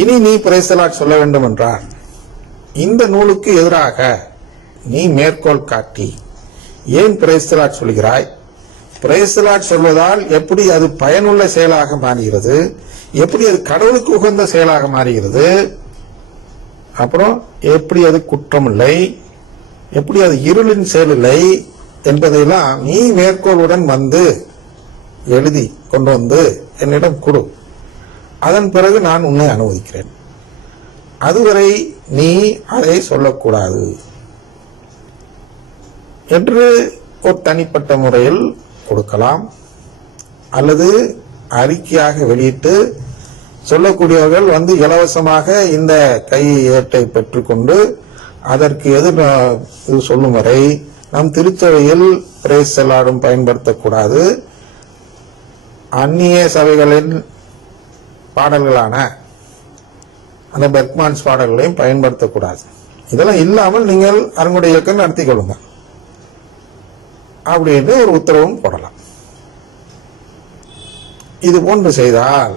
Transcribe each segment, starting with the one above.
இனி நீ praise the Lord சொல்ல வேண்டும் என்றால் இந்த நூலுக்கு எதிராக நீ மேற்கோள் காட்டி ஏன் பிரைஸ் தி லார்ட் சொல்கிறாய், பிரைஸ் தி லார்ட் சொல்வதால் எப்படி அது பயனுள்ள செயலாக மாறுகிறது, எப்படி அது கடவுளுக்கு உகந்த செயலாக மாறுகிறது, அப்புறம் எப்படி அது குற்றமில்லை, எப்படி அது இருளின் செயல் இல்லை என்பதையெல்லாம் நீ மேற்கோளுடன் வந்து எழுதி கொண்டு வந்து என்னிடம் கொடு. அதன் பிறகு நான் உன்னை அனுமதிக்கிறேன். அதுவரை நீ அதை சொல்லக்கூடாது என்று ஒரு தனிப்பட்ட முறையில் கொடுக்கலாம். அல்லது அறிக்கையாக வெளியிட்டு சொல்லக்கூடியவர்கள் வந்து இலவசமாக இந்த கையேட்டை பெற்றுக்கொண்டு அதற்கு எதிர் சொல்லும் வரை நம் திருச்சபையில் பிரைஸ் தி லார்டும் பயன்படுத்தக்கூடாது, அந்நிய சபைகளின் பாடல்களான அந்த பெர்க்மான்ஸ் பாடல்களையும் பயன்படுத்தக்கூடாது. இதெல்லாம் இல்லாமல் நீங்கள் அருங்குடை இயக்கம் நடத்தி கொள்ளுங்க அப்படின்னு ஒரு உத்தரவும் போடலாம். இது போன்று செய்தால்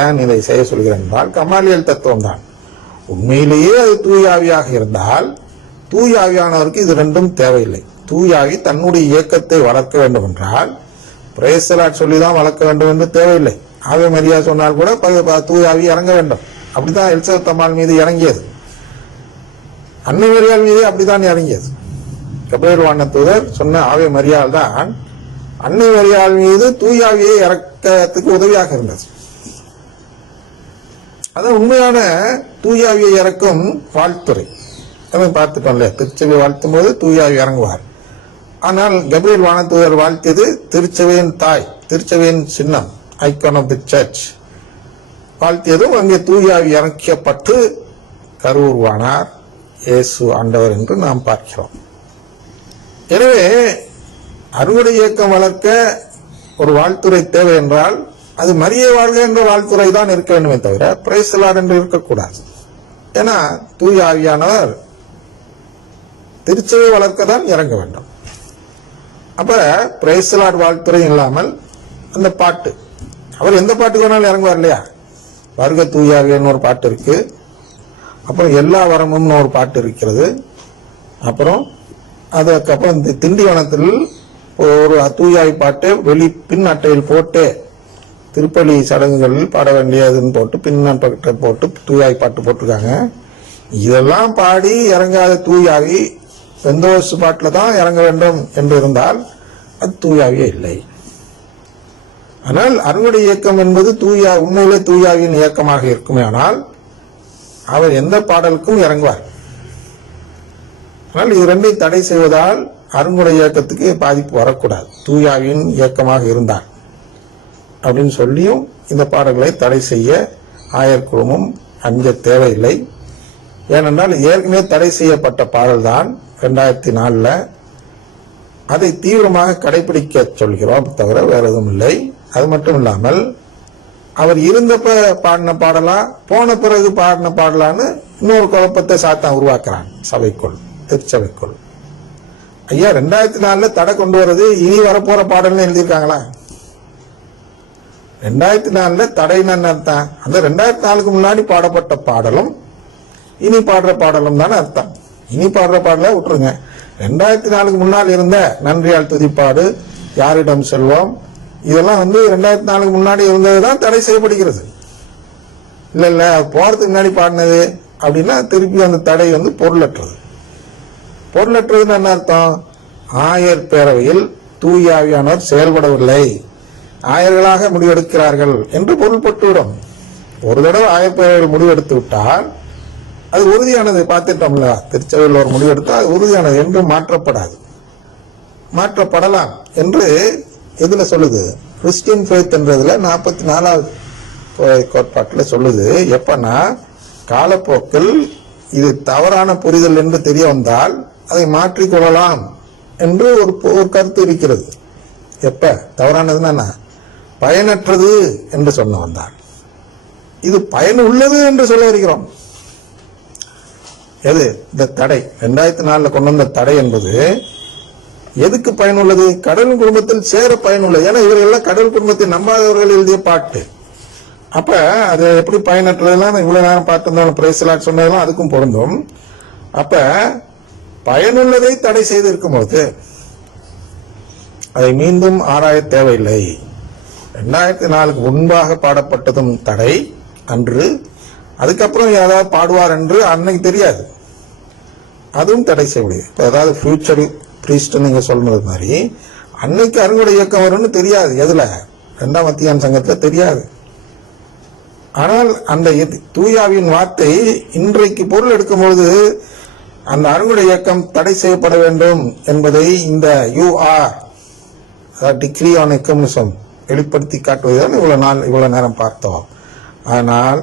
ஏன் இதை செய்ய சொல்கிறேன் என்றால் கமாலியல் தத்துவம் தான். உண்மையிலேயே அது தூயாவியாக இருந்தால் தூயாவியானவருக்கு இது ரெண்டும் தேவையில்லை. தூயாவி தன்னுடைய இயக்கத்தை வளர்க்க வேண்டும் என்றால் பிரைஸ் தி லார்ட் சொல்லிதான் வளர்க்க வேண்டும் என்று தேவையில்லை. ஆவே மரியா சொன்னால் கூட தூயாவி இறங்க வேண்டும். அப்படித்தான் எலிசபெத் அம்மாள் மீது இறங்கியது, அன்னை மரியாள் மீது அப்படித்தான் இறங்கியது. கபிரியேல் வானதூதர் சொன்ன ஆவே மரியாள் தான் அன்னை மரியாள் மீது தூயாவியை இறக்கத்துக்கு உதவியாக இருந்தது. அதான் உண்மையான தூயாவியை இறக்கும் வாழ்த்துறை. அதை பார்த்துட்டோம்ல, திருச்சபை வாழ்த்தும் போது தூயாவி இறங்குவார். ஆனால் கபிரியேல் வானதூதர் வாழ்த்தியது திருச்சபையின் தாய், திருச்சபையின் சின்னம், ஐகான் ஆஃப் தி சர்ச் வாழ்த்தியதும் அங்கே தூயாவி இறக்கப்பட்டு கருவுருவானார் இயேசு ஆண்டவர் என்று நாம் பார்க்கிறோம். எனவே அறுவடை இயக்கம் வளர்க்க ஒரு வாழ்த்துறை தேவை என்றால் அது மரியே வாழ்க என்ற வாழ்த்துறை தான் இருக்க வேண்டுமே தவிர பிரைஸ் தி லார்ட் என்று இருக்கக்கூடாது. ஏன்னா தூய ஆவியானவர் திருச்சபை வளர்க்க தான் இறங்க வேண்டும். அப்ப பிரைஸ் தி லார்ட் வாழ்த்துறை இல்லாமல் அந்த பாட்டு, அவர் எந்த பாட்டுக்கு வேணாலும் இறங்குவார் இல்லையா. வருக தூயாவின்னு ஒரு பாட்டு இருக்கு, அப்புறம் எல்லா வரமும்னு ஒரு பாட்டு இருக்கிறது, அப்புறம் அதுக்கப்புறம் திண்டிவனத்தில் ஒரு தூயாவி பாட்டு வெளி பின் அட்டையில் போட்டு திருப்பலி சடங்குகளில் பாட வேண்டியதுன்னு போட்டு பின்னட்டை போட்டு தூயாவி பாட்டு போட்டிருக்காங்க. இதெல்லாம் பாடி இறங்காத தூயாவி பெந்தோஸ்து பாட்டில் தான் இறங்க வேண்டும் என்று இருந்தால் அது தூயாவியே இல்லை. ஆனால் அறுவடை இயக்கம் என்பது உண்மையிலே தூயாவின் இயக்கமாக இருக்குமே ஆனால் அவர் எந்த பாடலுக்கும் இறங்குவார். ஆனால் இது ரெண்டையும் தடை செய்வதால் அருங்குடை இயக்கத்துக்கு பாதிப்பு வரக்கூடாது, தூயாவின் இயக்கமாக இருந்தார் அப்படின்னு சொல்லியும் இந்த பாடல்களை தடை செய்ய ஆயர் குழுமம் அஞ்ச தேவையில்லை. ஏனென்றால் ஏற்கனவே தடை செய்யப்பட்ட பாடல் தான் 2004. அதை தீவிரமாக கடைபிடிக்க சொல்கிறோம் தவிர வேற எதுவும் இல்லை. அது மட்டும் இல்லாமல் அவர் இருந்தப்ப பாடின பாடலா போன பிறகு பாடின பாடலான்னு இன்னொரு குழப்பத்தை சாத்தான் உருவாக்குறான் சபைக்குள், திருச்சபைக்குள். ஐயா 2004 தடை கொண்டு வர்றது இனி வரப்போற பாடல்னு எழுதியிருக்காங்களா? 2004 தடைன்னு அர்த்தம் அந்த 2004க்கு முன்னாடி பாடப்பட்ட பாடலும் இனி பாடுற பாடலும் தானே அர்த்தம். இனி பாடுற பாடல விட்டுருங்க. 2004க்கு முன்னால் இருந்த நன்றியால் துதிப்பாடு, யாரிடம் செல்வோம், இதெல்லாம் 2004க்கு முன்னாடி இருந்ததுதான் தடை செய்யப்படுகிறது. இல்ல போறதுக்கு முன்னாடி பாடினது அப்படின்னா திருப்பி அந்த தடை பொருளற்றது. பொருளற்றதுன்னு என்ன அர்த்தம்? ஆயர் பேரவையில் தூயாவியானவர் செயல்படவில்லை, ஆயர்களாக முடிவெடுக்கிறார்கள் என்று பொருள்பட்டுவிடும். ஒரு தடவை ஆயர் பேரவையில் முடிவெடுத்து விட்டால் அது உறுதியானது. பார்த்துட்டோம்ல, திருச்சபையில் ஒரு முடிவெடுத்தால் அது உறுதியானது என்று மாற்றப்படாது. மாற்றப்படலாம் என்று எதுல சொல்லுது? கிறிஸ்டியன் ஃபெய்த் என்றதுல 44வது கோட்பாட்டில் சொல்லுது. எப்பன்னா காலப்போக்கில் இது தவறான புரிதல் என்று தெரிய வந்தால் அதை மாற்றிக்கொள்ளலாம் என்று ஒரு கருத்து இருக்கிறது. எப்ப தவறானதுன்னா பயனற்றது என்று சொன்ன வந்தால் இது பயன் உள்ளது என்று சொல்ல இருக்கிறோம். எது இந்த தடை 2004 கொண்டு வந்த தடை என்பது எதுக்கு பயனுள்ளது? கடல் குடும்பத்தில் சேர பயனுள்ளது. ஏன்னா இவர்கள் கடல் குடும்பத்தை நம்பாதவர்கள் எழுதிய பாட்டு. அப்ப அது எப்படி பயனற்றதெல்லாம் இவ்வளவு நேரம் பார்த்திருந்தாலும் பிரேசலாட் சொன்னதெல்லாம் அதுக்கும் பொருந்தும். அப்ப பயனுள்ளதை தடை செய்து இருக்கும்போது அதை மீண்டும் ஆராய தேவையில்லை. 2004 முன்பாக பாடப்பட்டதும் தடை அன்று, அதுக்கப்புறம் யாராவது பாடுவார் என்று அன்னைக்கு தெரியாது, அதுவும் தடை செய்ய முடியும். அதாவது ஃபியூச்சர் பிரீஸ்ட் நீங்க சொல்றது மாதிரி அன்னைக்கு அறுவடை இயக்கம் வரும்னு தெரியாது, எதுல 2ஆம் வத்திக்கான் சங்கத்துல தெரியாது. ஆனால் அந்த தூயாவின் வார்த்தை இன்றைக்கு பொருள் எடுக்கும்போது அந்த அறுவடை இயக்கம் தடை செய்யப்பட வேண்டும் என்பதை இந்த UR டிகிரி ஆன் எக்கம்யூனிசம் வெளிப்படுத்தி காட்டுவதுதான் இவ்வளவு நேரம் பார்த்தோம். ஆனால்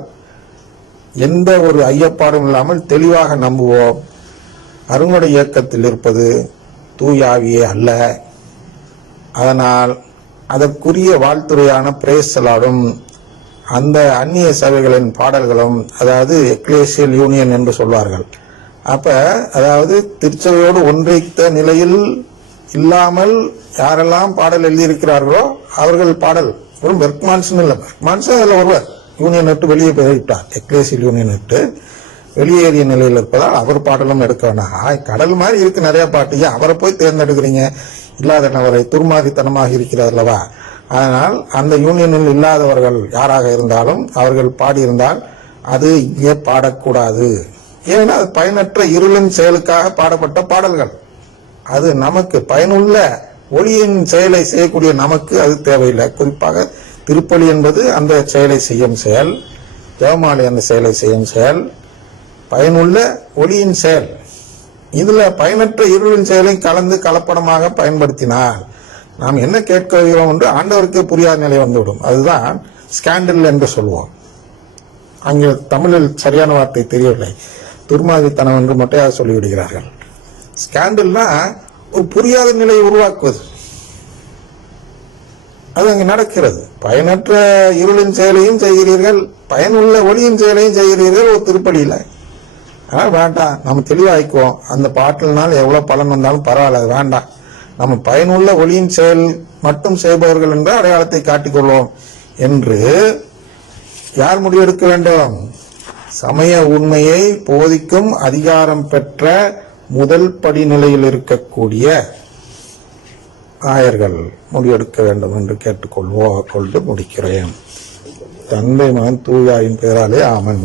எந்த ஒரு ஐயப்பாடும் இல்லாமல் தெளிவாக நம்புவோம், அறுவடை இயக்கத்தில் இருப்பது தூயாவியே அல்ல. அதனால் அதற்குரிய வாழ்த்துறையான பிரேசலாடும் அந்த அந்நிய சபைகளின் பாடல்களும், அதாவது எக்லேசியல் யூனியன் என்று சொல்வார்கள். அப்ப அதாவது திருச்சபையோடு ஒன்றித்த நிலையில் இல்லாமல் யாரெல்லாம் பாடல் எழுதியிருக்கிறார்களோ அவர்கள் பாடல் ஒரு பெர்க்மான்சன் இல்லை, பெர்க்மான்ஸ் அதில் ஒருவர் யூனியன் விட்டு வெளியே போய்விட்டார், எக்லேசியல் யூனியன் விட்டு வெளியேறிய நிலையில் இருப்பதால் அவர் பாடலும் எடுக்க வேண்டாம். கடல் மாதிரி இருக்கு நிறைய பாட்டு, அவரை போய் தேர்ந்தெடுக்கிறீங்க, இல்லாத நபரை துர்மாதித்தனமாக இருக்கிறார் அல்லவா. அதனால் அந்த யூனியனில் இல்லாதவர்கள் யாராக இருந்தாலும் அவர்கள் பாடியிருந்தால் அது இங்கே பாடக்கூடாது. ஏன்னா அது பயனற்ற இருளின் செயலுக்காக பாடப்பட்ட பாடல்கள். அது நமக்கு பயனுள்ள ஒளியின் செயலை செய்யக்கூடிய நமக்கு அது தேவையில்லை. குறிப்பாக திருப்பலி என்பது அந்த செயலை செய்யும் செயல், ஜெபமாலை அந்த செயலை செய்யும் செயல், பயனுள்ள ஒளியின் செயல். இதுல பயனற்ற இருளின் செயலை கலந்து கலப்படமாக பயன்படுத்தினால் நாம் என்ன கேட்கிறோம் என்று ஆண்டவருக்கு புரியாத நிலை வந்துவிடும். அதுதான் ஸ்கேண்டல் என்று சொல்வோம். அங்கே தமிழில் சரியான வார்த்தை தெரியவில்லை, துர்மாதித்தனம் என்று மொட்டையாக சொல்லிவிடுகிறார்கள். ஸ்கேண்டல்னா ஒரு புரியாத நிலையை உருவாக்குவது, அது அங்கு நடக்கிறது. பயனற்ற இருளின் செயலையும் செய்கிறீர்கள், பயனுள்ள ஒளியின் செயலையும் செய்கிறீர்கள் ஒரு திருப்பலியில. ஆனால் வேண்டாம், நம்ம தெளிவாய்க்குவோம், அந்த பாட்டினால் எவ்வளவு பலன் வந்தாலும் பரவாயில்ல, வேண்டாம், நம்ம பயனுள்ள ஒளியின் செயல் மட்டும் செய்பவர்கள் என்ற அடையாளத்தை காட்டிக்கொள்வோம் என்று யார் முடிவெடுக்க வேண்டும்? சமய உண்மையை போதிக்கும் அதிகாரம் பெற்ற முதல் படிநிலையில் இருக்கக்கூடிய ஆயர்கள் முடிவெடுக்க வேண்டும் என்று கொண்டு முடிக்கிறேன். தந்தை மகன் தூயாவின் பெயராலே ஆமன்.